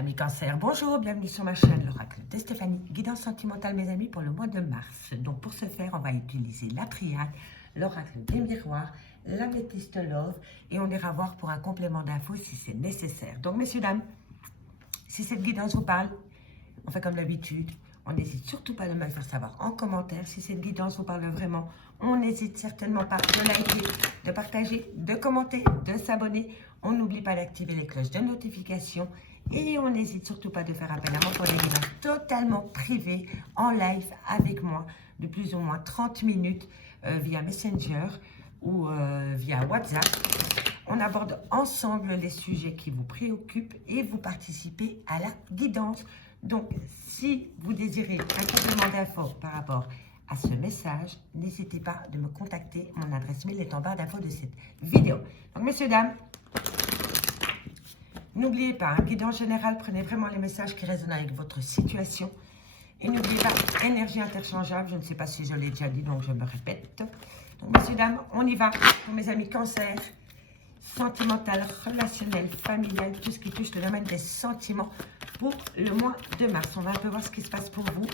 Amis Cancer, bonjour, bienvenue sur ma chaîne l'oracle de Stéphanie, guidance sentimentale mes amis pour le mois de mars. Donc pour ce faire, on va utiliser la triade, l'oracle des miroirs, l'améthyste love et on ira voir pour un complément d'infos si c'est nécessaire. Donc messieurs, dames, si cette guidance vous parle, on fait comme d'habitude, on n'hésite surtout pas de me le faire savoir en commentaire. Si cette guidance vous parle vraiment, on n'hésite certainement pas de liker, de partager, de commenter, de s'abonner. On n'oublie pas d'activer les cloches de notification. Et on n'hésite surtout pas de faire appel à moi pour des guidances totalement privées, en live avec moi, de plus ou moins 30 minutes via Messenger ou via WhatsApp. On aborde ensemble les sujets qui vous préoccupent et vous participez à la guidance. Donc, si vous désirez un complément d'infos par rapport à ce message, n'hésitez pas de me contacter. Mon adresse mail est en barre d'infos de cette vidéo. Donc, messieurs, dames, n'oubliez pas, guidance générale, prenez vraiment les messages qui résonnent avec votre situation. Et n'oubliez pas, énergie interchangeable, je ne sais pas si je l'ai déjà dit, donc je me répète. Donc, messieurs, dames, on y va pour mes amis Cancer. Sentimental, relationnel, familial, tout ce qui touche le domaine des sentiments pour le mois de mars. On va un peu voir ce qui se passe pour vous.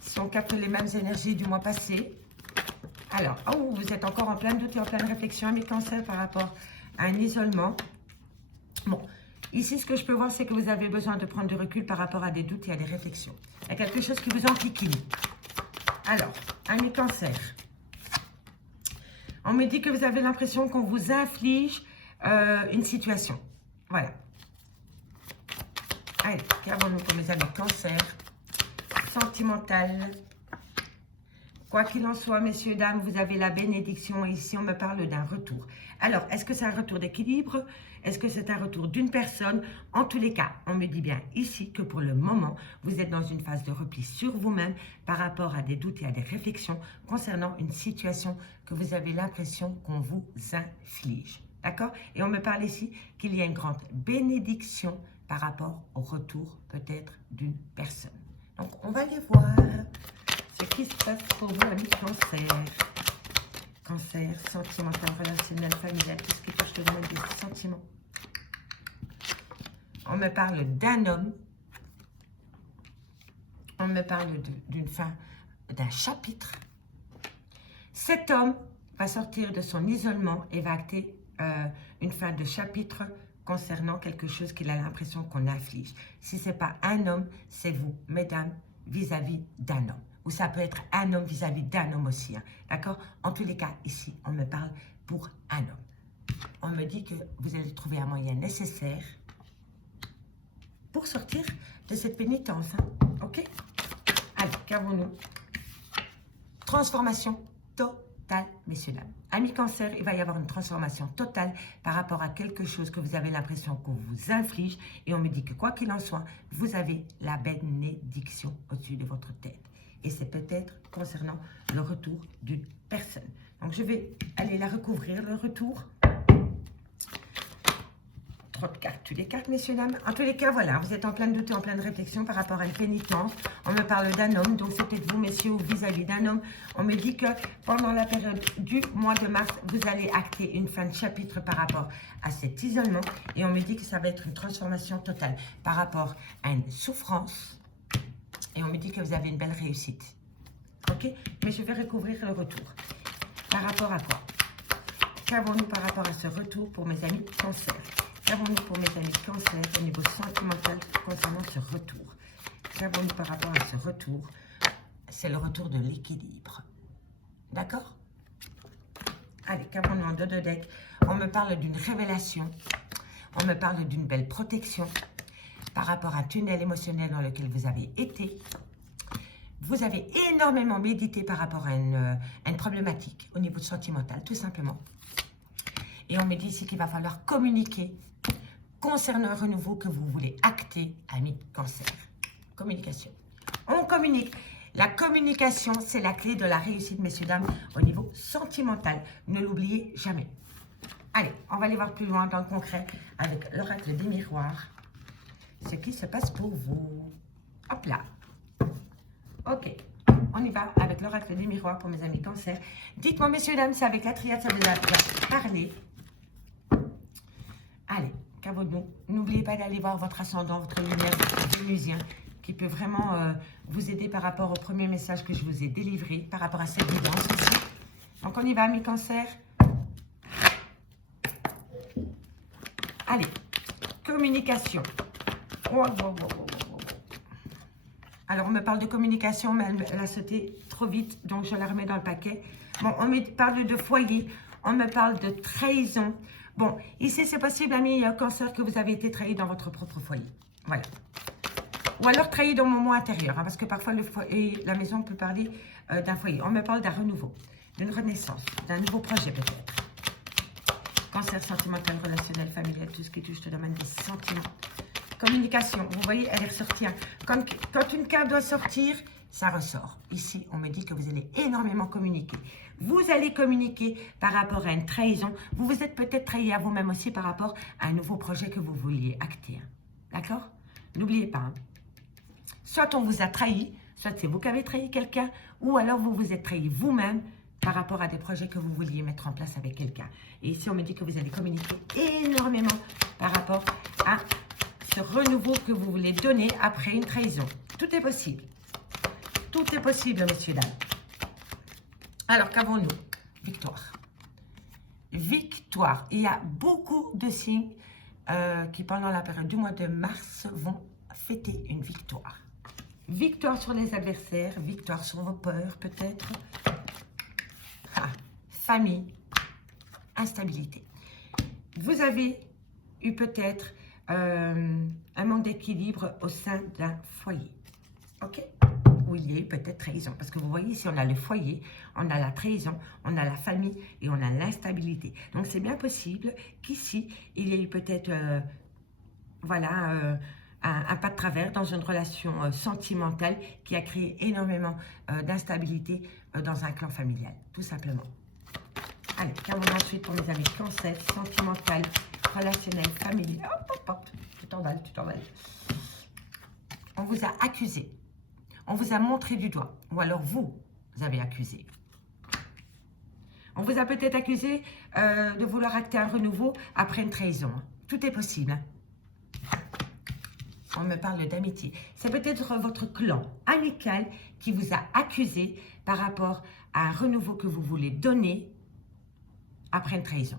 Si on capte les mêmes énergies du mois passé. Alors, oh, vous êtes encore en plein doute et en pleine réflexion, mes cancers, par rapport à un isolement. Bon, ici, ce que je peux voir, c'est que vous avez besoin de prendre du recul par rapport à des doutes et à des réflexions. Il y a quelque chose qui vous enquiquine. Alors, amis Cancer, on me dit que vous avez l'impression qu'on vous inflige une situation. Voilà. Allez, qu'avons-nous pour mes amis Cancer? Sentimental. Quoi qu'il en soit, messieurs, dames, vous avez la bénédiction. Et ici, on me parle d'un retour. Alors, est-ce que c'est un retour d'équilibre? Est-ce que c'est un retour d'une personne? En tous les cas, on me dit bien ici que pour le moment, vous êtes dans une phase de repli sur vous-même par rapport à des doutes et à des réflexions concernant une situation que vous avez l'impression qu'on vous inflige. D'accord? Et on me parle ici qu'il y a une grande bénédiction par rapport au retour peut-être d'une personne. Donc, on va aller voir ce qui se passe pour vous, amis Cancer. Cancer, sentimental, relationnel, familial, tout ce qui touche le domaine des sentiments. On me parle d'un homme. On me parle d'une fin, d'un chapitre. Cet homme va sortir de son isolement et va acter une fin de chapitre concernant quelque chose qu'il a l'impression qu'on inflige. Si ce n'est pas un homme, c'est vous, mesdames, vis-à-vis d'un homme. Ou ça peut être un homme vis-à-vis d'un homme aussi. Hein, d'accord? En tous les cas, ici, on me parle pour un homme. On me dit que vous allez trouver un moyen nécessaire pour sortir de cette pénitence. Hein, ok? Allez, qu'avons-nous? Transformation totale, messieurs, dames. Amis Cancer, il va y avoir une transformation totale par rapport à quelque chose que vous avez l'impression qu'on vous inflige. Et on me dit que quoi qu'il en soit, vous avez la bénédiction au-dessus de votre tête. Et c'est peut-être concernant le retour d'une personne. Donc, je vais aller la recouvrir, le retour. Trop de cartes, toutes les cartes, messieurs, dames. En tous les cas, voilà, vous êtes en pleine doute et en pleine réflexion par rapport à une pénitence. On me parle d'un homme, donc c'est peut-être vous, messieurs, ou vis-à-vis d'un homme. On me dit que pendant la période du mois de mars, vous allez acter une fin de chapitre par rapport à cet isolement. Et on me dit que ça va être une transformation totale par rapport à une souffrance. Et on me dit que vous avez une belle réussite. Ok? Mais je vais recouvrir le retour. Par rapport à quoi? Qu'avons-nous par rapport à ce retour pour mes amis Cancer? Qu'avons-nous pour mes amis Cancer au niveau sentimental concernant ce retour? Qu'avons-nous par rapport à ce retour? C'est le retour de l'équilibre. D'accord? Allez, qu'avons-nous en dos de deck? On me parle d'une révélation. On me parle d'une belle protection par rapport à un tunnel émotionnel dans lequel vous avez été. Vous avez énormément médité par rapport à une problématique au niveau sentimental, tout simplement. Et on me dit ici qu'il va falloir communiquer concernant un renouveau que vous voulez acter, amis Cancer. Communication. On communique. La communication, c'est la clé de la réussite, messieurs, dames, au niveau sentimental. Ne l'oubliez jamais. Allez, on va aller voir plus loin dans le concret avec l'oracle des miroirs. Ce qui se passe pour vous. Hop là. Ok. On y va avec l'oracle des miroirs pour mes amis Cancer. Dites-moi, messieurs, dames, si avec la triade, ça vous a parlé. Allez, qu'avons-nous? N'oubliez pas d'aller voir votre ascendant, votre lumière, votre vénusien, qui peut vraiment vous aider par rapport au premier message que je vous ai délivré, par rapport à cette guidance aussi. Donc, on y va, mes cancers. Allez, communication. Oh, oh, oh, oh, oh. Alors, on me parle de communication, mais elle a sauté trop vite, donc je la remets dans le paquet. Bon, on me parle de foyer, on me parle de trahison. Bon, ici, c'est possible, amis cancer, que vous avez été trahi dans votre propre foyer. Voilà. Ou alors trahi dans mon moi intérieur, hein, parce que parfois, la maison peut parler d'un foyer. On me parle d'un renouveau, d'une renaissance, d'un nouveau projet peut-être. Cancer sentimental, relationnel, familial, tout ce qui touche le domaine des sentiments. Communication, vous voyez, elle est ressortie. Hein. Quand une carte doit sortir, ça ressort. Ici, on me dit que vous allez énormément communiquer. Vous allez communiquer par rapport à une trahison. Vous vous êtes peut-être trahi à vous-même aussi par rapport à un nouveau projet que vous vouliez acter. Hein. D'accord? N'oubliez pas. Hein. Soit on vous a trahi, soit c'est vous qui avez trahi quelqu'un, ou alors vous vous êtes trahi vous-même par rapport à des projets que vous vouliez mettre en place avec quelqu'un. Et ici, on me dit que vous allez communiquer énormément par rapport à ce renouveau que vous voulez donner après une trahison. Tout est possible. Tout est possible, messieurs, dames. Alors, qu'avons-nous? Victoire. Victoire. Il y a beaucoup de signes qui, pendant la période du mois de mars, vont fêter une victoire. Victoire sur les adversaires, victoire sur vos peurs, peut-être. Famille, instabilité. Vous avez eu peut-être un manque d'équilibre au sein d'un foyer. Ok? Où il y a eu peut-être trahison. Parce que vous voyez, ici, on a le foyer, on a la trahison, on a la famille et on a l'instabilité. Donc, c'est bien possible qu'ici, il y ait eu peut-être, un pas de travers dans une relation sentimentale qui a créé énormément d'instabilité dans un clan familial, tout simplement. Allez, qu'avons-nous ensuite pour mes amis? Cancer, sentimental, relationnel, familial. Hop, hop, hop. Tu t'emballes, tu t'emballes. On vous a accusé. On vous a montré du doigt. Ou alors vous avez accusé. On vous a peut-être accusé de vouloir acter un renouveau après une trahison. Tout est possible. On me parle d'amitié. C'est peut-être votre clan amical qui vous a accusé par rapport à un renouveau que vous voulez donner après une trahison.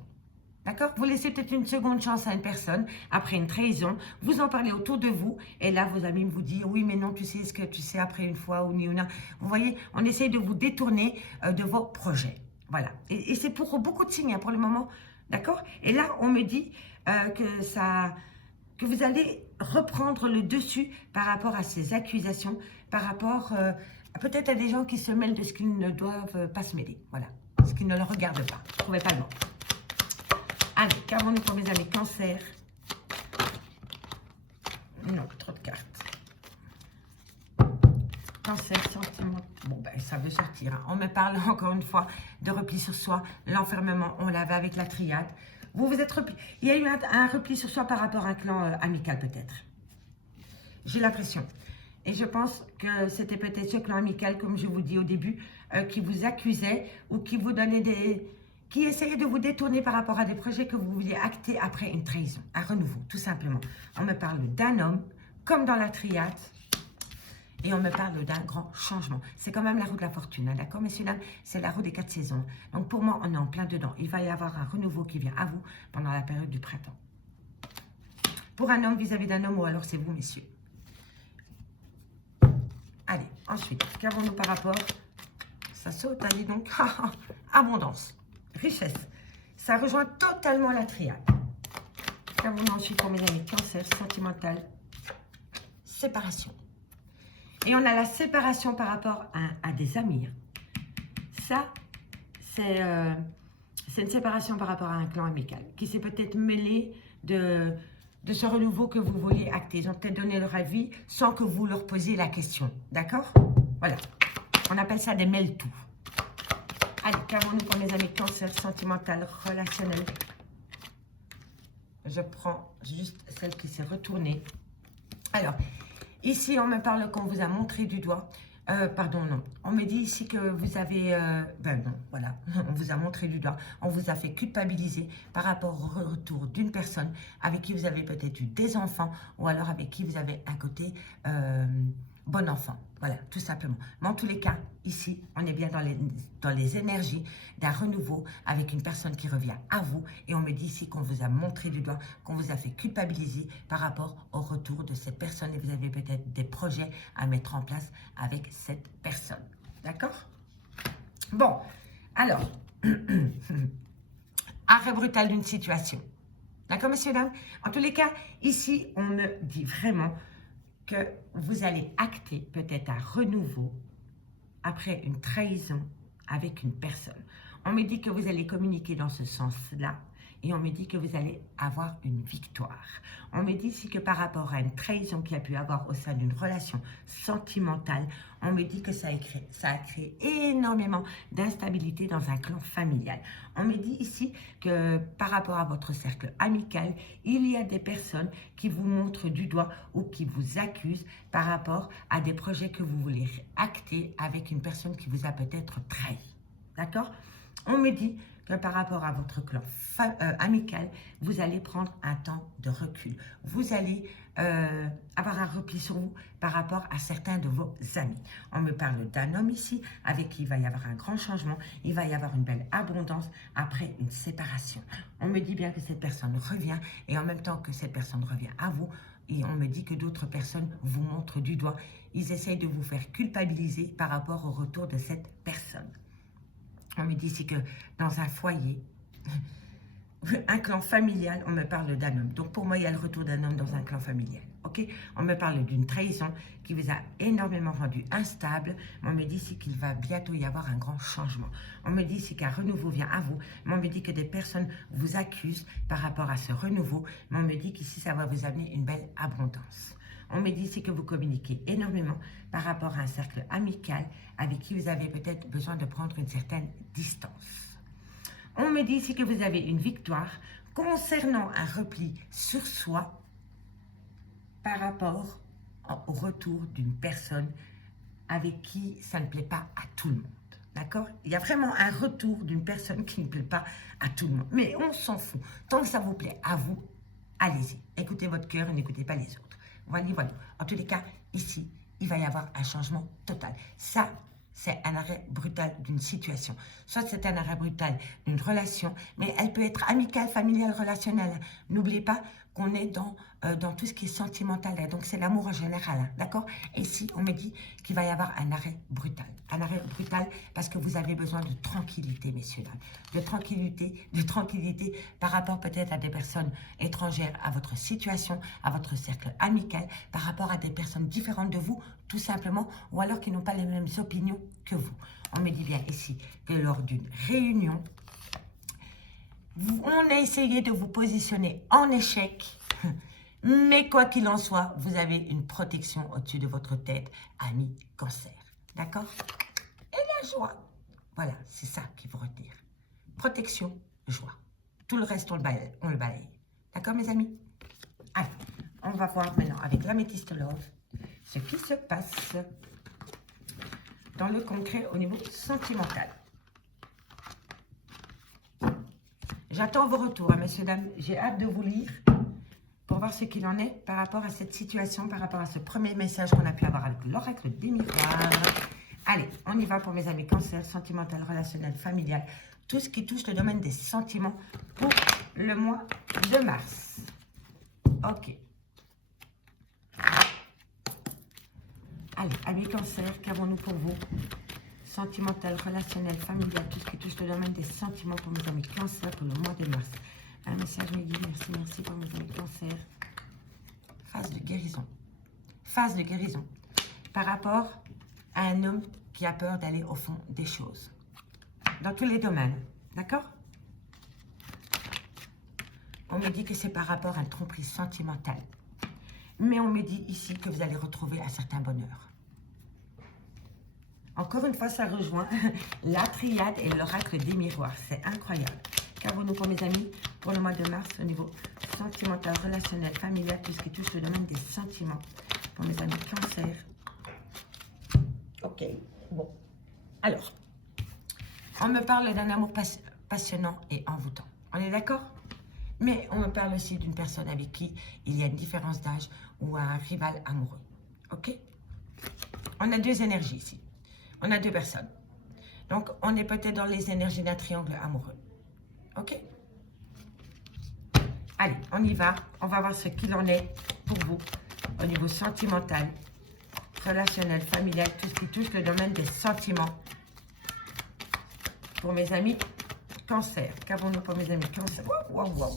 D'accord? Vous laissez peut-être une seconde chance à une personne après une trahison. Vous en parlez autour de vous. Et là, vos amis vous disent, oui, mais non, tu sais ce que tu sais après une fois ou ni ou non. Vous voyez, on essaye de vous détourner de vos projets. Voilà. Et c'est pour beaucoup de signes hein, pour le moment. D'accord? Et là, on me dit que vous allez reprendre le dessus par rapport à ces accusations, par rapport peut-être à des gens qui se mêlent de ce qu'ils ne doivent pas se mêler. Voilà. Ce qui ne le regarde pas. Je ne trouvais pas le mot. Allez, qu'avons-nous pour mes amis? Cancer. Non, trop de cartes. Cancer, sentiment. Bon, ben, ça veut sortir. Hein. On me parle encore une fois de repli sur soi. L'enfermement, on l'avait avec la triade. Vous vous êtes repli. Il y a eu un repli sur soi par rapport à un clan amical, peut-être. J'ai l'impression. Et je pense que c'était peut-être ce clan amical, comme je vous dis au début, qui vous accusait ou qui vous donnait qui essayait de vous détourner par rapport à des projets que vous vouliez acter après une trahison, un renouveau, tout simplement. On me parle d'un homme, comme dans la triade, et on me parle d'un grand changement. C'est quand même la roue de la fortune, hein, d'accord, messieurs, dames? C'est la roue des 4 saisons. Donc, pour moi, on est en plein dedans. Il va y avoir un renouveau qui vient à vous pendant la période du printemps. Pour un homme vis-à-vis d'un homme, ou alors c'est vous, messieurs. Allez, ensuite, qu'avons-nous par rapport? Ça saute, allez donc. Abondance, richesse. Ça rejoint totalement la triade. Qu'avons-nous ensuite pour mes amis? Cancer, sentimental, séparation. Et on a la séparation par rapport à des amis. Ça, c'est une séparation par rapport à un clan amical qui s'est peut-être mêlé de ce renouveau que vous vouliez acter. Ils ont peut-être donné leur avis sans que vous leur posiez la question. D'accord? Voilà. On appelle ça des mêle-tout. Allez, qu'avons-nous pour mes amis? Cancer, sentimental, relationnel. Je prends juste celle qui s'est retournée. Alors, ici, on me parle qu'on vous a montré du doigt. pardon, non. On me dit ici que vous avez... ben non, voilà. On vous a montré du doigt. On vous a fait culpabiliser par rapport au retour d'une personne avec qui vous avez peut-être eu des enfants ou alors avec qui vous avez un côté bon enfant. Voilà, tout simplement. Mais en tous les cas, ici, on est bien dans les énergies d'un renouveau avec une personne qui revient à vous. Et on me dit ici qu'on vous a montré du doigt, qu'on vous a fait culpabiliser par rapport au retour de cette personne. Et vous avez peut-être des projets à mettre en place avec cette personne. D'accord? Bon, alors, arrêt brutal d'une situation. D'accord, messieurs, dames? En tous les cas, ici, on me dit vraiment que vous allez acter peut-être un renouveau après une trahison avec une personne. On me dit que vous allez communiquer dans ce sens-là et on me dit que vous allez avoir une victoire. On me dit ici que par rapport à une trahison qu'il y a pu avoir au sein d'une relation sentimentale, on me dit que ça a créé énormément d'instabilité dans un clan familial. On me dit ici que par rapport à votre cercle amical, il y a des personnes qui vous montrent du doigt ou qui vous accusent par rapport à des projets que vous voulez acter avec une personne qui vous a peut-être trahi. D'accord? On me dit que par rapport à votre clan amical, vous allez prendre un temps de recul. Vous allez avoir un repli sur vous par rapport à certains de vos amis. On me parle d'un homme ici avec qui il va y avoir un grand changement. Il va y avoir une belle abondance après une séparation. On me dit bien que cette personne revient et en même temps que cette personne revient à vous, et on me dit que d'autres personnes vous montrent du doigt. Ils essayent de vous faire culpabiliser par rapport au retour de cette personne. On me dit ici que dans un foyer, un clan familial, on me parle d'un homme. Donc pour moi, il y a le retour d'un homme dans un clan familial. Ok? On me parle d'une trahison qui vous a énormément rendu instable. On me dit ici qu'il va bientôt y avoir un grand changement. On me dit ici qu'un renouveau vient à vous. Mais on me dit que des personnes vous accusent par rapport à ce renouveau. Mais on me dit qu'ici, ça va vous amener une belle abondance. On me dit ici que vous communiquez énormément par rapport à un cercle amical avec qui vous avez peut-être besoin de prendre une certaine distance. On me dit ici que vous avez une victoire concernant un repli sur soi par rapport au retour d'une personne avec qui ça ne plaît pas à tout le monde. D'accord? Il y a vraiment un retour d'une personne qui ne plaît pas à tout le monde. Mais on s'en fout. Tant que ça vous plaît à vous, allez-y. Écoutez votre cœur et n'écoutez pas les autres. Voilà, voilà. En tous les cas, ici, il va y avoir un changement total. Ça, c'est un arrêt brutal d'une situation. Soit c'est un arrêt brutal d'une relation, mais elle peut être amicale, familiale, relationnelle. N'oubliez pas qu'on est dans tout ce qui est sentimental. Donc, c'est l'amour en général. Hein, d'accord? Et ici, on me dit qu'il va y avoir un arrêt brutal. Un arrêt brutal parce que vous avez besoin de tranquillité, messieurs, dames. De tranquillité par rapport peut-être à des personnes étrangères, à votre situation, à votre cercle amical, par rapport à des personnes différentes de vous, tout simplement, ou alors qui n'ont pas les mêmes opinions que vous. On me dit bien ici que lors d'une réunion, on a essayé de vous positionner en échec, mais quoi qu'il en soit, vous avez une protection au-dessus de votre tête, ami Cancer. D'accord? Et la joie. Voilà, c'est ça qu'il faut retenir. Protection, joie. Tout le reste, on le balaye. D'accord, mes amis? Allez, on va voir maintenant avec l'améthyste love ce qui se passe dans le concret au niveau sentimental. J'attends vos retours, hein, messieurs, dames. J'ai hâte de vous lire pour voir ce qu'il en est par rapport à cette situation, par rapport à ce premier message qu'on a pu avoir avec l'oracle des miroirs. Allez, on y va pour mes amis Cancer, sentimental, relationnel, familial, tout ce qui touche le domaine des sentiments pour le mois de mars. Ok. Allez, amis Cancer, qu'avons-nous pour vous? Sentimental, relationnel, familial, tout ce qui touche le domaine des sentiments pour mes amis Cancer pour le mois de mars. Un message me dit merci pour mes amis Cancer. Phase de guérison. Phase de guérison. Par rapport à un homme qui a peur d'aller au fond des choses. Dans tous les domaines. D'accord? On me dit que c'est par rapport à une tromperie sentimentale. Mais on me dit ici que vous allez retrouver un certain bonheur. Encore une fois, ça rejoint la triade et l'oracle des miroirs. C'est incroyable. Qu'avons-nous pour mes amis pour le mois de mars au niveau sentimental, relationnel, familial, tout ce qui touche le domaine des sentiments. Pour mes amis Cancer. Ok. Ok, bon. Alors, on me parle d'un amour passionnant et envoûtant. On est d'accord? Mais on me parle aussi d'une personne avec qui il y a une différence d'âge ou un rival amoureux. Ok? On a deux énergies ici. On a deux personnes. Donc, on est peut-être dans les énergies d'un triangle amoureux. Ok? Allez, on y va. On va voir ce qu'il en est pour vous au niveau sentimental, relationnel, familial, tout ce qui touche le domaine des sentiments. Pour mes amis Cancer. Qu'avons-nous pour mes amis Cancer? Wow, wow, wow.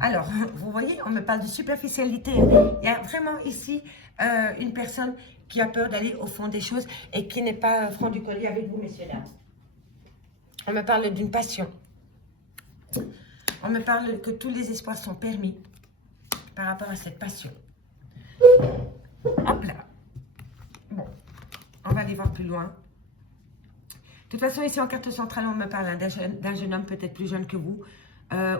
Alors, vous voyez, on me parle de superficialité. Il y a vraiment ici une personne qui a peur d'aller au fond des choses et qui n'est pas franc du collier avec vous, messieurs, dames. On me parle d'une passion. On me parle que tous les espoirs sont permis par rapport à cette passion. Hop là. Bon, on va aller voir plus loin. De toute façon, ici en carte centrale, on me parle d'un jeune homme peut-être plus jeune que vous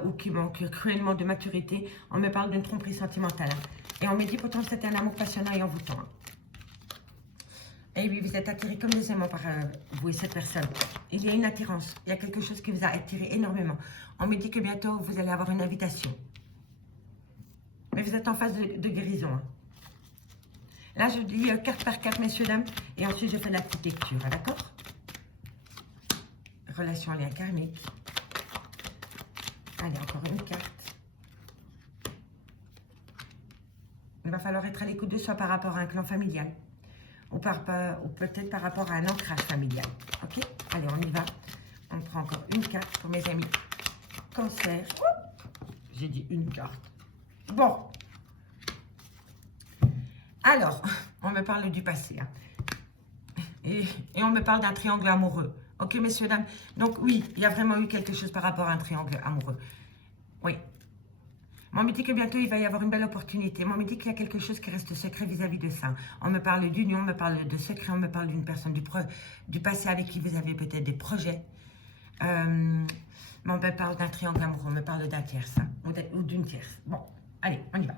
ou qui manque cruellement de maturité. On me parle d'une tromperie sentimentale. Et on me dit pourtant que c'est un amour passionnant et envoûtant. Et oui, vous êtes attiré comme des aimants par vous et cette personne. Il y a une attirance. Il y a quelque chose qui vous a attiré énormément. On me dit que bientôt, vous allez avoir une invitation. Mais vous êtes en phase de guérison. Hein. Là, je dis carte par carte, messieurs, dames. Et ensuite, je fais la petite lecture. D'accord? Relation lien karmique. Allez, encore une carte. Il va falloir être à l'écoute de soi par rapport à un clan familial. Ou peut-être par rapport à un ancrage familial. Ok? Allez, on y va. On prend encore une carte pour mes amis Cancer. J'ai dit une carte. Bon. Alors, on me parle du passé. Hein. Et on me parle d'un triangle amoureux. Ok, messieurs, dames? Donc, oui, il y a vraiment eu quelque chose par rapport à un triangle amoureux. Oui. On me dit que bientôt, il va y avoir une belle opportunité. On me dit qu'il y a quelque chose qui reste secret vis-à-vis de ça. On me parle d'union, on me parle de secret, on me parle d'une personne du passé avec qui vous avez peut-être des projets. Mais on me parle d'un triangle amoureux, on me parle d'un tierce, hein, ou d'une tierce. Bon, allez, on y va.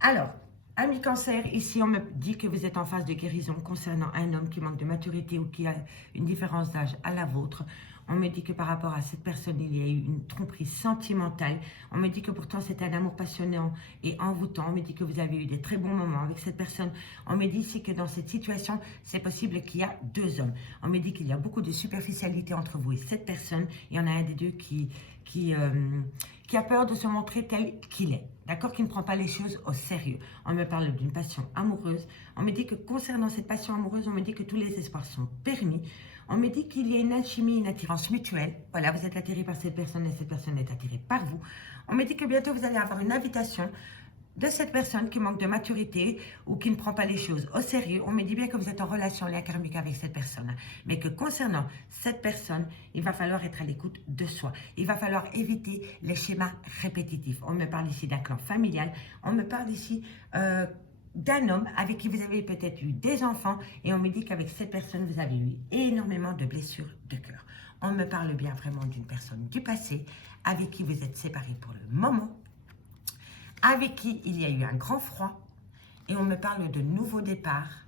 Alors, amis Cancer, ici on me dit que vous êtes en phase de guérison concernant un homme qui manque de maturité ou qui a une différence d'âge à la vôtre. On me dit que par rapport à cette personne, il y a eu une tromperie sentimentale. On me dit que pourtant c'est un amour passionnant et envoûtant. On me dit que vous avez eu des très bons moments avec cette personne. On me dit ici que dans cette situation, c'est possible qu'il y a deux hommes. On me dit qu'il y a beaucoup de superficialité entre vous et cette personne. Il y en a un des deux qui a peur de se montrer tel qu'il est. D'accord? Qui ne prend pas les choses au sérieux. On me parle d'une passion amoureuse. On me dit que concernant cette passion amoureuse, on me dit que tous les espoirs sont permis. On me dit qu'il y a une alchimie, une attirance mutuelle. Voilà, vous êtes attiré par cette personne et cette personne est attirée par vous. On me dit que bientôt vous allez avoir une invitation de cette personne qui manque de maturité ou qui ne prend pas les choses au sérieux. On me dit bien que vous êtes en relation lien karmique avec cette personne. Mais que concernant cette personne, il va falloir être à l'écoute de soi. Il va falloir éviter les schémas répétitifs. On me parle ici d'un clan familial. On me parle ici d'un homme avec qui vous avez peut-être eu des enfants et on me dit qu'avec cette personne, vous avez eu énormément de blessures de cœur. On me parle bien vraiment d'une personne du passé avec qui vous êtes séparés pour le moment, avec qui il y a eu un grand froid et on me parle de nouveaux départs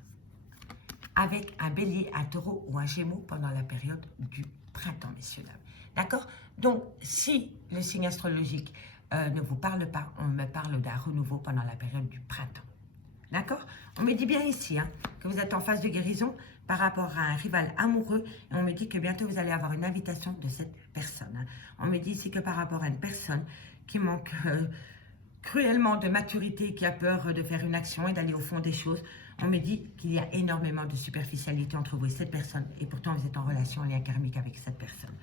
avec un bélier, un taureau ou un gémeau pendant la période du printemps, messieurs, dames. D'accord? Donc, si le signe astrologique ne vous parle pas, on me parle d'un renouveau pendant la période du printemps. D'accord? On me dit bien ici hein, que vous êtes en phase de guérison par rapport à un rival amoureux et on me dit que bientôt vous allez avoir une invitation de cette personne. Hein. On me dit ici que par rapport à une personne qui manque cruellement de maturité, qui a peur de faire une action et d'aller au fond des choses, on me dit qu'il y a énormément de superficialité entre vous et cette personne et pourtant vous êtes en relation en lien karmique avec cette personne.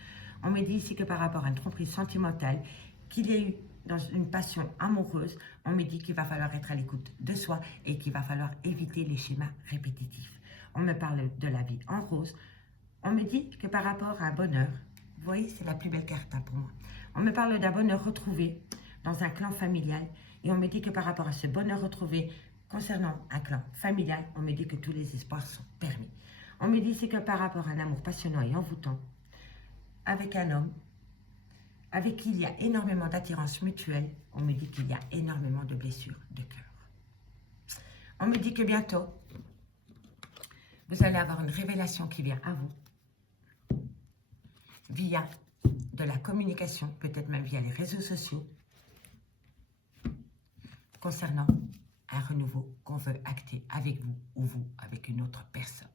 On me dit ici que par rapport à une tromperie sentimentale, qu'il y a eu dans une passion amoureuse, on me dit qu'il va falloir être à l'écoute de soi et qu'il va falloir éviter les schémas répétitifs. On me parle de la vie en rose. On me dit que par rapport à un bonheur, vous voyez, c'est la plus belle carte hein, pour moi. On me parle d'un bonheur retrouvé dans un clan familial et on me dit que par rapport à ce bonheur retrouvé concernant un clan familial, on me dit que tous les espoirs sont permis. On me dit que par rapport à un amour passionnant et envoûtant avec un homme, avec qui il y a énormément d'attirance mutuelle, on me dit qu'il y a énormément de blessures de cœur. On me dit que bientôt, Vous allez avoir une révélation qui vient à vous via de la communication, peut-être même via les réseaux sociaux, concernant un renouveau qu'on veut acter avec vous ou vous avec une autre personne.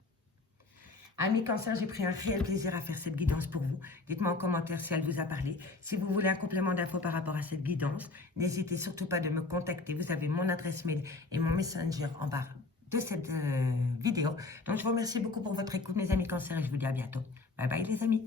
Amis Cancer, j'ai pris un réel plaisir à faire cette guidance pour vous. Dites-moi en commentaire si elle vous a parlé. Si vous voulez un complément d'infos par rapport à cette guidance, n'hésitez surtout pas de me contacter. Vous avez mon adresse mail et mon messenger en bas de cette vidéo. Donc, je vous remercie beaucoup pour votre écoute, mes amis Cancer, et je vous dis à bientôt. Bye bye, les amis.